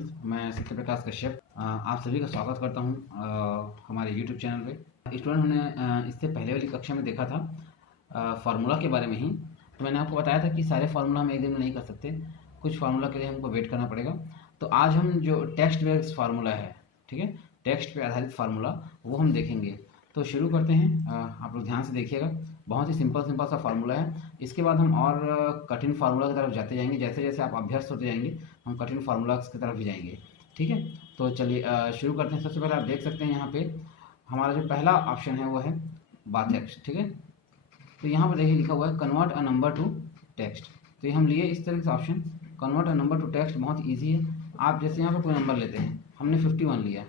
Students, मैं सत्य प्रकाश कश्यप आप सभी का स्वागत करता हूं हमारे यूट्यूब चैनल पे। स्टूडेंट, हमने इससे पहले वाली कक्षा में देखा था फार्मूला के बारे में ही। तो मैंने आपको बताया था कि सारे फार्मूला हम एक दिन में नहीं कर सकते, कुछ फार्मूला के लिए हमको वेट करना पड़ेगा। तो आज हम जो टेक्स्ट बेस्ड फार्मूला है, ठीक है, टेक्स्ट पे आधारित फार्मूला, वो हम देखेंगे। तो शुरू करते हैं। आप लोग ध्यान से देखिएगा, बहुत ही सिंपल सा फार्मूला है। इसके बाद हम और कठिन फार्मूला की तरफ जाते जाएंगे। जैसे जैसे आप अभ्यस्त होते जाएंगे हम कठिन फार्मूलाज की तरफ भी जाएंगे, ठीक है। तो चलिए शुरू करते हैं। सबसे पहले आप देख सकते हैं यहाँ पे हमारा जो पहला ऑप्शन है वो है बातेक्स्ट, ठीक है। तो यहाँ पर देखिए लिखा हुआ है convert a number to text. तो ये हम लिए इस तरह से option, convert a number to text. बहुत ईजी है। आप जैसे यहाँ पर कोई नंबर लेते हैं, हमने 51 लिया,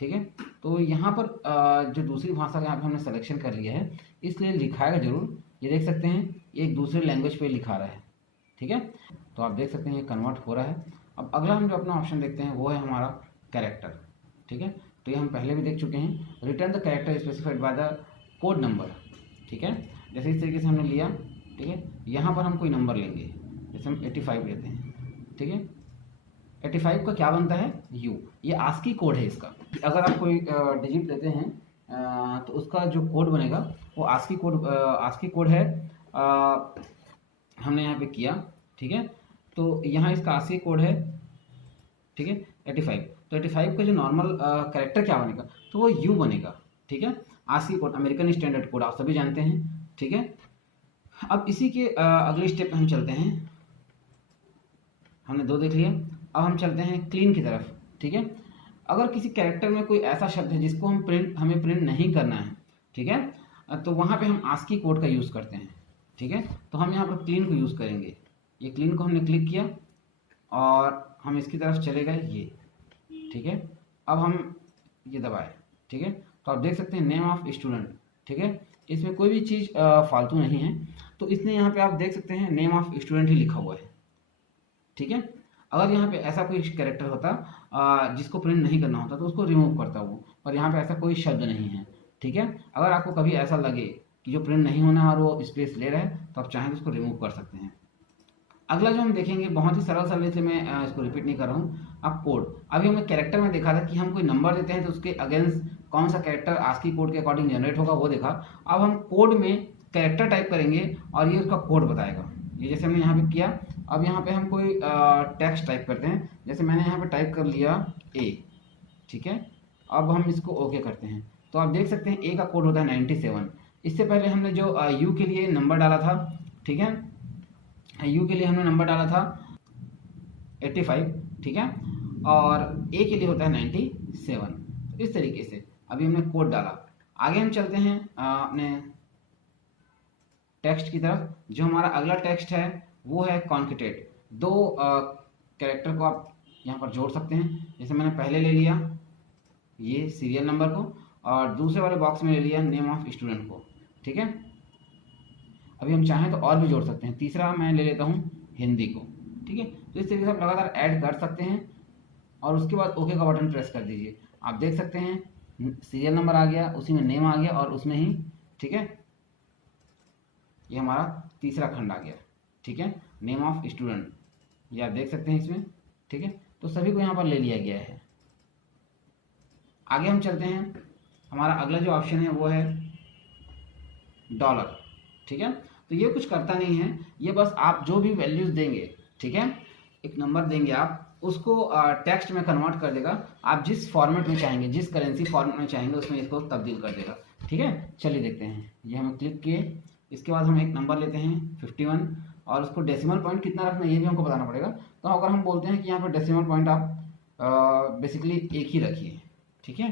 ठीक है। तो यहाँ पर जो दूसरी भाषा का यहाँ पे हमने सिलेक्शन कर लिया है, इसलिए लिखाएगा जरूर। ये देख सकते हैं एक दूसरे लैंग्वेज पे लिखा रहा है, ठीक है। तो आप देख सकते हैं ये कन्वर्ट हो रहा है। अब अगला हम जो अपना ऑप्शन देखते हैं वो है हमारा कैरेक्टर, ठीक है। तो ये हम पहले भी देख चुके हैं, return the character specified by the code number, ठीक है। जैसे इस तरीके से हमने लिया, ठीक है। यहाँ पर हम कोई नंबर लेंगे, जैसे हम 85 लेते हैं, ठीक है। 85 का क्या बनता है, यू। ये आस्की कोड है इसका। अगर आप कोई डिजिट लेते हैं तो उसका जो कोड बनेगा वो आस्की कोड है। हमने यहाँ पे किया, ठीक है। तो यहाँ इसका आस्की कोड है, ठीक है, 85। तो 85 का जो नॉर्मल कैरेक्टर क्या बनेगा, तो वो यू बनेगा, ठीक है। ASCII code American standard code आप सभी जानते हैं, ठीक है। अब इसी के अगले स्टेप पे हम चलते हैं। हमने 2 देख लिया, अब हम चलते हैं क्लीन की तरफ, ठीक है। अगर किसी कैरेक्टर में कोई ऐसा शब्द है जिसको हमें प्रिंट नहीं करना है, ठीक है, तो वहाँ पे हम आस्की कोड का यूज़ करते हैं, ठीक है। तो हम यहाँ पर क्लीन को यूज़ करेंगे। ये क्लीन को हमने क्लिक किया और हम इसकी तरफ चले गए, ये, ठीक है। अब हम ये दबाए, ठीक है। तो आप देख सकते हैं नेम ऑफ स्टूडेंट, ठीक है। इसमें कोई भी चीज़ फालतू नहीं है, तो इसने यहाँ पे आप देख सकते हैं नेम ऑफ स्टूडेंट ही लिखा हुआ है, ठीक है। अगर यहाँ पे ऐसा कोई कैरेक्टर होता जिसको प्रिंट नहीं करना होता तो उसको रिमूव करता वो, पर यहाँ पे ऐसा कोई शब्द नहीं है, ठीक है। अगर आपको कभी ऐसा लगे कि जो प्रिंट नहीं होना और वो स्पेस ले रहा है, तो आप चाहें तो उसको रिमूव कर सकते हैं। अगला जो हम देखेंगे बहुत ही सरल इसलिए मैं इसको रिपीट नहीं कर रहा हूँ। अब कोड, अभी हमने कैरेक्टर में देखा था कि हम कोई नंबर देते हैं तो उसके अगेंस्ट कौन सा कैरेक्टर आस्की कोड के अकॉर्डिंग जनरेट होगा, वो देखा। अब हम कोड में कैरेक्टर टाइप करेंगे और ये उसका कोड बताएगा। ये जैसे हमने यहाँ पे किया, अब यहाँ पे हम कोई टेक्स्ट टाइप करते हैं। जैसे मैंने यहाँ पे टाइप कर लिया ए, ठीक है। अब हम इसको ओके करते हैं, तो आप देख सकते हैं ए का कोड होता है 97। इससे पहले हमने जो यू के लिए नंबर डाला था, ठीक है, यू के लिए हमने नंबर डाला था 85, ठीक है, और ए के लिए होता है 97। इस तरीके से अभी हमने कोड डाला। आगे हम चलते हैं अपने टेक्स्ट की तरफ। जो हमारा अगला टेक्स्ट है वो है कॉन्केटेट। 2 कैरेक्टर को आप यहाँ पर जोड़ सकते हैं। जैसे मैंने पहले ले लिया ये सीरियल नंबर को और दूसरे वाले बॉक्स में ले लिया नेम ऑफ स्टूडेंट को, ठीक है। अभी हम चाहें तो और भी जोड़ सकते हैं। तीसरा मैं ले लेता हूँ हिंदी को, ठीक है। तो इस तरीके से आप लगातार ऐड कर सकते हैं और उसके बाद ओके का बटन प्रेस कर दीजिए। आप देख सकते हैं सीरियल नंबर आ गया, उसी में नेम आ गया और उसमें ही, ठीक है, ये हमारा तीसरा खंड आ गया, ठीक है, नेम ऑफ स्टूडेंट। ये आप देख सकते हैं इसमें, ठीक है। तो सभी को यहाँ पर ले लिया गया है। आगे हम चलते हैं। हमारा अगला जो ऑप्शन है वो है डॉलर, ठीक है। तो ये कुछ करता नहीं है, ये बस आप जो भी वैल्यूज देंगे, ठीक है, एक नंबर देंगे आप उसको टेक्स्ट में कन्वर्ट कर देगा। आप जिस फॉर्मेट में चाहेंगे, जिस करेंसी फॉर्मेट में चाहेंगे उसमें इसको तब्दील कर देगा, ठीक है। चलिए देखते हैं। ये हम क्लिक किए, इसके बाद हम एक नंबर लेते हैं 51 और उसको डेसिमल पॉइंट कितना रखना है ये भी हमको बताना पड़ेगा। तो अगर हम बोलते हैं कि यहाँ पर डेसिमल पॉइंट आप बेसिकली एक ही रखिए, ठीक है।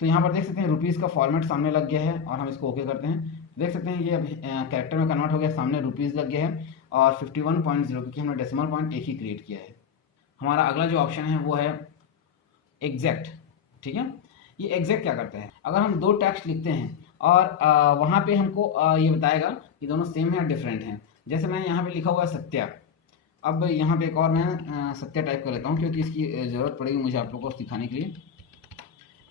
तो यहाँ पर देख सकते हैं रुपीज़ का फॉर्मेट सामने लग गया है और हम इसको ओके करते हैं। देख सकते हैं ये अभी कैरेक्टर में कन्वर्ट हो गया, सामने रुपीज़ लग गया है और 51.0 क्योंकि हमने डेसिमल पॉइंट एक ही क्रिएट किया है। हमारा अगला जो ऑप्शन है वो है एग्जैक्ट, ठीक है। ये एग्जैक्ट क्या करता है, अगर हम 2 टेक्स्ट लिखते हैं और वहाँ पे हमको ये बताएगा कि दोनों सेम है या डिफरेंट हैं। जैसे मैंने यहाँ पे लिखा हुआ है सत्या। अब यहाँ पे एक और मैं सत्या टाइप कर लेता हूँ क्योंकि इसकी ज़रूरत पड़ेगी मुझे आप लोगों को सिखाने के लिए।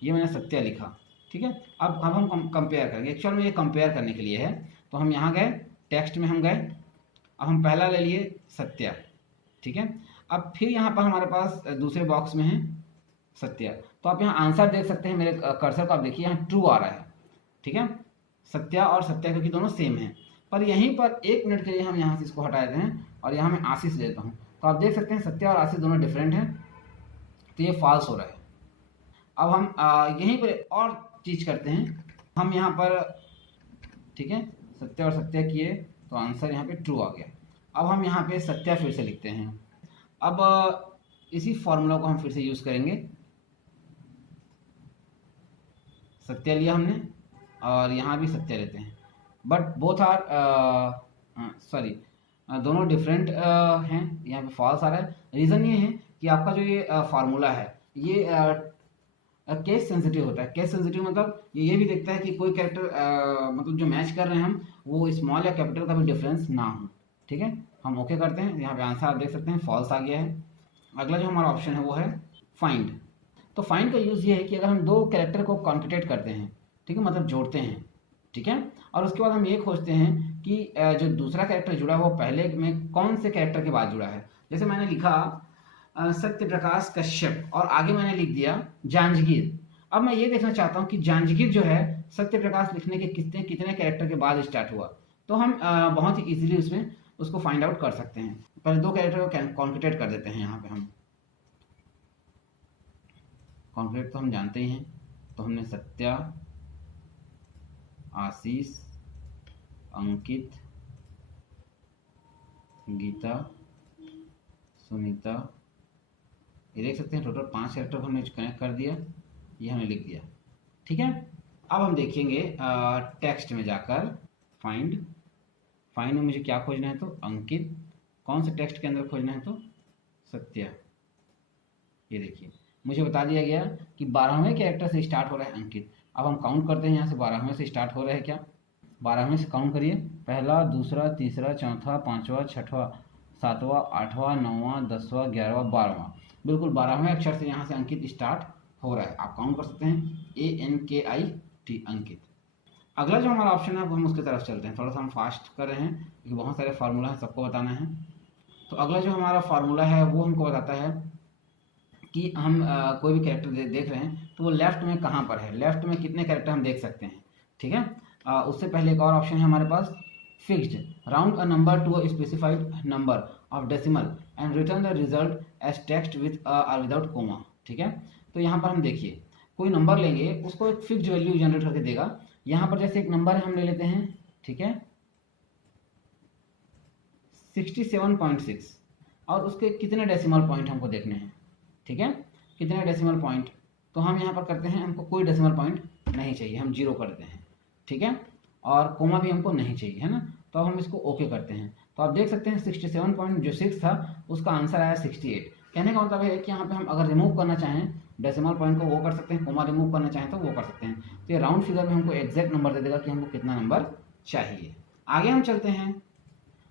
ये मैंने सत्या लिखा, ठीक है। अब हम कंपेयर करेंगे। एक्चुअल में ये कंपेयर करने के लिए है। तो हम यहाँ गए, टेक्स्ट में हम गए, अब हम पहला ले लिए सत्या, ठीक है। अब फिर यहाँ पर हमारे पास दूसरे बॉक्स में है सत्या। तो आप यहाँ आंसर देख सकते हैं, मेरे कर्सर को आप देखिए यहाँ ट्रू आ रहा है, ठीक है। सत्या और सत्या क्योंकि दोनों सेम हैं। पर यहीं पर 1 मिनट के लिए हम यहाँ से इसको हटा देते हैं और यहाँ मैं आशीष देता हूँ। तो आप देख सकते हैं सत्या और आशीष दोनों डिफरेंट हैं, तो ये फॉल्स हो रहा है। अब हम यहीं पर और चीज़ करते हैं, हम यहाँ पर, ठीक है, सत्या और सत्या किए तो आंसर यहाँ पे ट्रू आ गया। अब हम यहाँ पे सत्या फिर से लिखते हैं। अब इसी फॉर्मूला को हम फिर से यूज़ करेंगे। सत्या लिया हमने और यहाँ भी सत्या लेते हैं, बट बोथ आर सॉरी दोनों डिफरेंट हैं, यहाँ पे फॉल्स आ रहा है। रीज़न ये है कि आपका जो ये फार्मूला है ये केस सेंसिटिव होता है। केस सेंसिटिव मतलब ये भी देखता है कि कोई कैरेक्टर मतलब जो मैच कर रहे हैं हम वो स्मॉल या कैपिटल का भी डिफरेंस ना हो, ठीक है। हम ओके करते हैं, यहाँ पे आंसर आप देख सकते हैं फॉल्स आ गया है। अगला जो हमारा ऑप्शन है वो है फाइंड। तो फाइंड का यूज़ ये है कि अगर हम दो कैरेक्टर को कॉन्केटेट करते हैं, ठीक है, मतलब जोड़ते हैं, ठीक है, और उसके बाद हम ये खोजते हैं कि जो दूसरा कैरेक्टर जुड़ा है वो पहले में कौन से कैरेक्टर के बाद जुड़ा है। जैसे मैंने लिखा सत्य प्रकाश कश्यप और आगे मैंने लिख दिया जांजगीर। अब मैं ये देखना चाहता हूँ कि जांजगीर जो है सत्य प्रकाश लिखने के कितने कितने कैरेक्टर के बाद स्टार्ट हुआ। तो हम बहुत ही इजीली उसमें उसको फाइंड आउट कर सकते हैं। पहले दो कैरेक्टर को कॉन्केटेट कर देते हैं। यहाँ पे हम कॉन्केटेट तो हम जानते ही हैं, तो हमने सत्या, आशीष, अंकित, गीता, सुनीता, ये देख सकते हैं टोटल 5 कैरेक्टर को हमने कनेक्ट कर दिया, ये हमने लिख दिया, ठीक है। अब हम देखेंगे टेक्स्ट में जाकर फाइंड में मुझे क्या खोजना है, तो अंकित। कौन से टेक्स्ट के अंदर खोजना है, तो सत्या। ये देखिए मुझे बता दिया गया कि 12वें कैरेक्टर से स्टार्ट हो रहा है अंकित। अब हम काउंट करते हैं, यहाँ से 12वें से स्टार्ट हो रहा है क्या, 12वें से काउंट करिए, पहला, दूसरा, तीसरा, चौथा, पाँचवा, छठवां, सातवां, आठवां, नौवां, 10वां, 11वां, 12वां, बिल्कुल 12वें अक्षर से यहाँ से अंकित स्टार्ट हो रहा है। आप काउंट कर सकते हैं, ANKIT अंकित। अगला जो हमारा ऑप्शन है वो हम उसकी तरफ चलते हैं। थोड़ा सा हम फास्ट कर रहे हैं क्योंकि बहुत सारे फार्मूला हैं, सबको बताना है। तो अगला जो हमारा फार्मूला है वो हमको बताता है कि हम कोई भी कैरेक्टर देख रहे हैं तो वो लेफ्ट में कहाँ पर है, लेफ्ट में कितने कैरेक्टर हम देख सकते हैं, ठीक है। उससे पहले एक और ऑप्शन है हमारे पास, fixed. Round a number to a specified number of decimal and return the result as text with और विदाउट कोमा, ठीक है। तो यहाँ पर हम देखिए कोई नंबर लेंगे, उसको एक फिक्स्ड वैल्यू जनरेट करके देगा। यहाँ पर जैसे एक नंबर हम ले लेते हैं, ठीक है, 67.6, और उसके कितने डेसिमल पॉइंट हमको देखने हैं, ठीक है, कितने डेसिमल पॉइंट। तो हम यहाँ पर करते हैं, हमको कोई डेसिमल पॉइंट नहीं चाहिए, हम 0 करते हैं, ठीक है, और कोमा भी हमको नहीं चाहिए, है ना। तो अब हम इसको ओके करते हैं। तो आप देख सकते हैं 67.6 था, उसका आंसर आया 68। कहने का मतलब है कि यहाँ पे हम अगर रिमूव करना चाहें डेसिमल पॉइंट को वो कर सकते हैं, कोमा रिमूव करना चाहें तो वो कर सकते हैं। तो ये राउंड फिगर में हमको एग्जैक्ट नंबर दे देगा कि हमको कितना नंबर चाहिए। आगे हम चलते हैं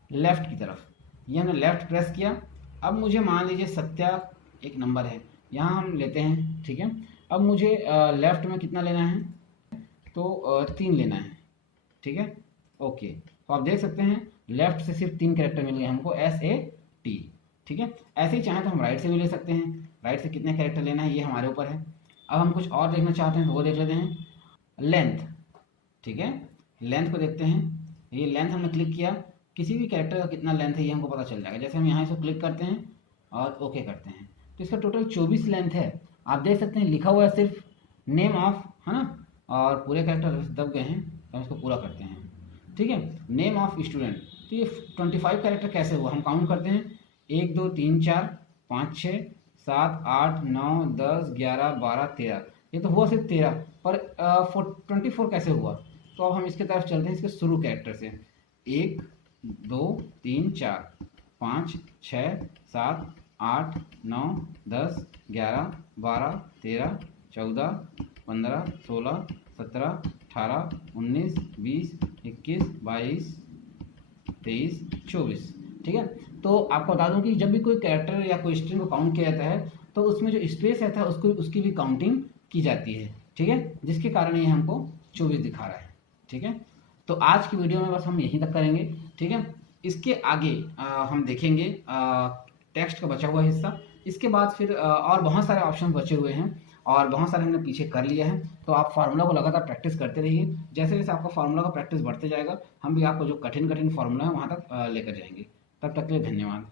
लेफ्ट की तरफ। ये हमने लेफ्ट प्रेस किया। अब मुझे मान लीजिए सत्या एक नंबर है, यहाँ हम लेते हैं, ठीक है। अब मुझे लेफ्ट में कितना लेना है, तो 3 लेना है, ठीक है, ओके। तो आप देख सकते हैं लेफ्ट से सिर्फ 3 कैरेक्टर मिल गए हमको, SAT, ठीक है। ऐसे ही चाहें तो हम राइट से भी ले सकते हैं, राइट से कितने कैरेक्टर लेना है ये हमारे ऊपर है। अब हम कुछ और देखना चाहते हैं तो वो देख लेते हैं, लेंथ, ठीक है, लेंथ को देखते हैं। ये लेंथ हमने क्लिक किया, किसी भी कैरेक्टर का कितना लेंथ है ये हमको पता चल जाएगा। जैसे हम यहाँ इसको क्लिक करते हैं और ओके करते हैं, तो इसका टोटल 24 लेंथ है। आप देख सकते हैं लिखा हुआ है सिर्फ नेम ऑफ, है ना, और पूरे कैरेक्टर दब गए हैं तो हम इसको पूरा करते हैं, ठीक है, नेम ऑफ स्टूडेंट। तो ये 25 कैरेक्टर कैसे हुआ, हम काउंट करते हैं, 1 2 3 4 5 6 7 8 9 10 11 12 13, ये तो हुआ सिर्फ 13, पर 24 कैसे हुआ। तो अब हम इसके तरफ चलते हैं, इसके शुरू कैरेक्टर से, 1 2 3 4 5 6 7 8 9 10 11 12 13 14 15 16 17 18 19 20 21 22 23 24, ठीक है। तो आपको बता दूं कि जब भी कोई कैरेक्टर या कोई स्ट्रिंग को काउंट किया जाता है तो उसमें जो स्पेस रहता है उसकी भी काउंटिंग की जाती है, ठीक है, जिसके कारण ये हमको 24 दिखा रहा है, ठीक है। तो आज की वीडियो में बस हम यहीं तक करेंगे, ठीक है। इसके आगे हम देखेंगे टेक्स्ट का बचा हुआ हिस्सा। इसके बाद फिर और बहुत सारे ऑप्शन बचे हुए हैं और बहुत सारे हमने पीछे कर लिया है। तो आप फार्मूला को लगातार प्रैक्टिस करते रहिए। जैसे जैसे आपका फार्मूला का प्रैक्टिस बढ़ते जाएगा, हम भी आपको जो कठिन कठिन फार्मूला है वहाँ तक लेकर जाएंगे। तब तक के लिए धन्यवाद।